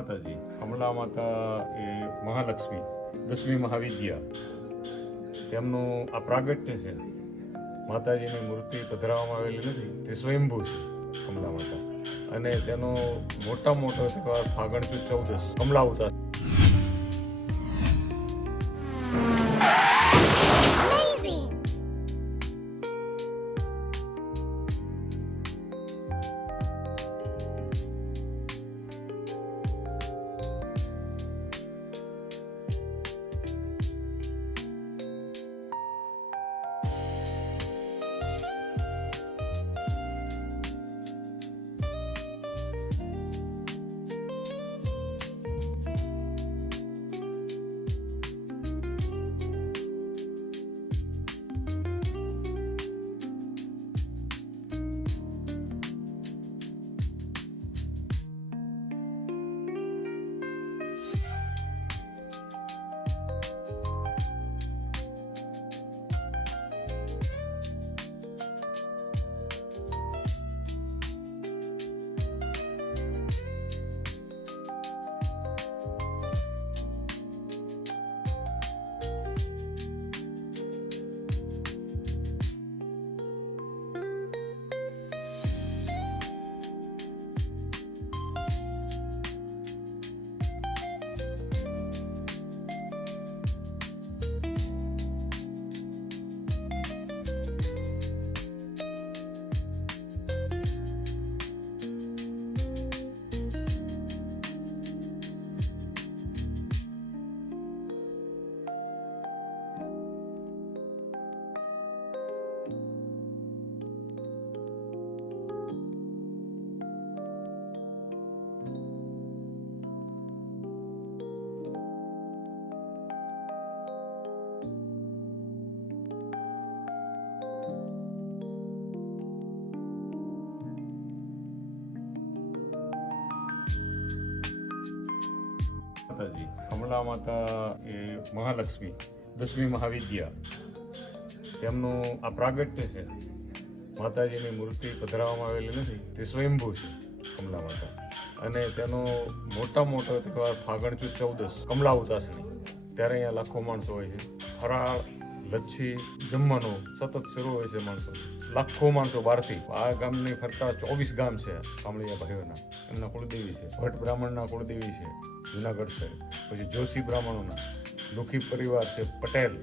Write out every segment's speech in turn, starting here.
માતાજી કમલા માતા એ મહાલક્ષ્મી 10મી મહાવિદ્યા તેમનું આ પ્રાગટ્ય છે. માતાજીની મૂર્તિ પધરાવવામાં આવેલી નથી, તે સ્વયંભૂ છે કમલા માતા. અને તેનો મોટો તહેવાર ફાગણ સુદ 14 કમલા અવતાર. માતાજી કમલા માતા એ મહાલક્ષ્મી 10મી મહાવિદ્યા તેમનું આ પ્રાગટ્ય છે. માતાજીની મૂર્તિ પધરાવવામાં આવેલી નથી, તે સ્વયંભૂ છે કમલા માતા. અને તેનો મોટો તહેવાર ફાગણ સુદ 14 કમલા અવતાસની. ત્યારે અહીંયા લાખો માણસો હોય છે. ફરાળ લચ્છી જમવાનો સતત શરૂ હોય છે માણસો. લાખો માણસો બહારથી. આ ગામની ફરતા 24 ગામ છે કામળિયા ભાઈઓના. એમના કુળદેવી છે. ભટ્ટ બ્રાહ્મણના કુળદેવી છે જુનાગઢ છે. પછી જોશી બ્રાહ્મણોના લુખી પરિવાર છે, પટેલ.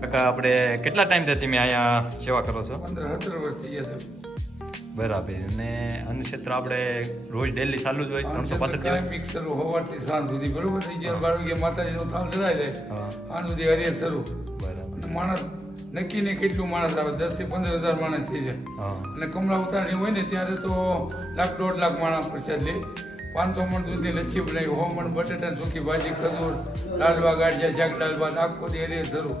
કાકા આપણે કેટલા ટાઈમથી તમે અહીંયા સેવા કરો છો? 15-17 વર્ષ થઈ ગયા છે. બરાબર. અને અન્નક્ષેત્ર આપણે રોજ ડેલી ચાલુ જ હોય 365 કાંઈ મિક્સ શરૂ સવારથી સાંજ સુધી બરોબર થઈ ગયા. 12 વાગે માતાજીનો થાળ ધરાય જાય, સાંજ સુધી હરિયર શરૂ. બરાબર. અને માણસ નક્કી ને કેટલું માણસ આવે, 10 થી 15,000 માણસ થઈ જાય. અને કમલા અવતારની હોય ને ત્યારે તો 1-1.5 લાખ માણસ પ્રસાદ લે. 500 મણ દૂધની લચ્છી બનાવી, 100 મણ બટેટાની સૂકી ભાજી, ખજૂર, લાડવા, ગાંઠિયા, શાક, દાળ ભાત, આખો દી હરિયર શરૂ.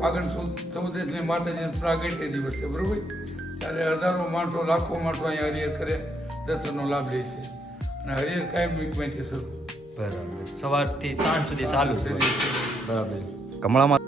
ફાગણ સુદ 14 માતાજીનો પ્રાગટ્ય દિવસ છે બરોબર. ત્યારે હજારો માણસો, લાખો માણસો અહીંયા હરિયર કરે, દર્શનનો લાભ લે છે. અને હરિયર કાયમ માટે શરૂ. બરાબર. સવારથી સાંજ સુધી ચાલુ છે. બરાબર. કમળામાં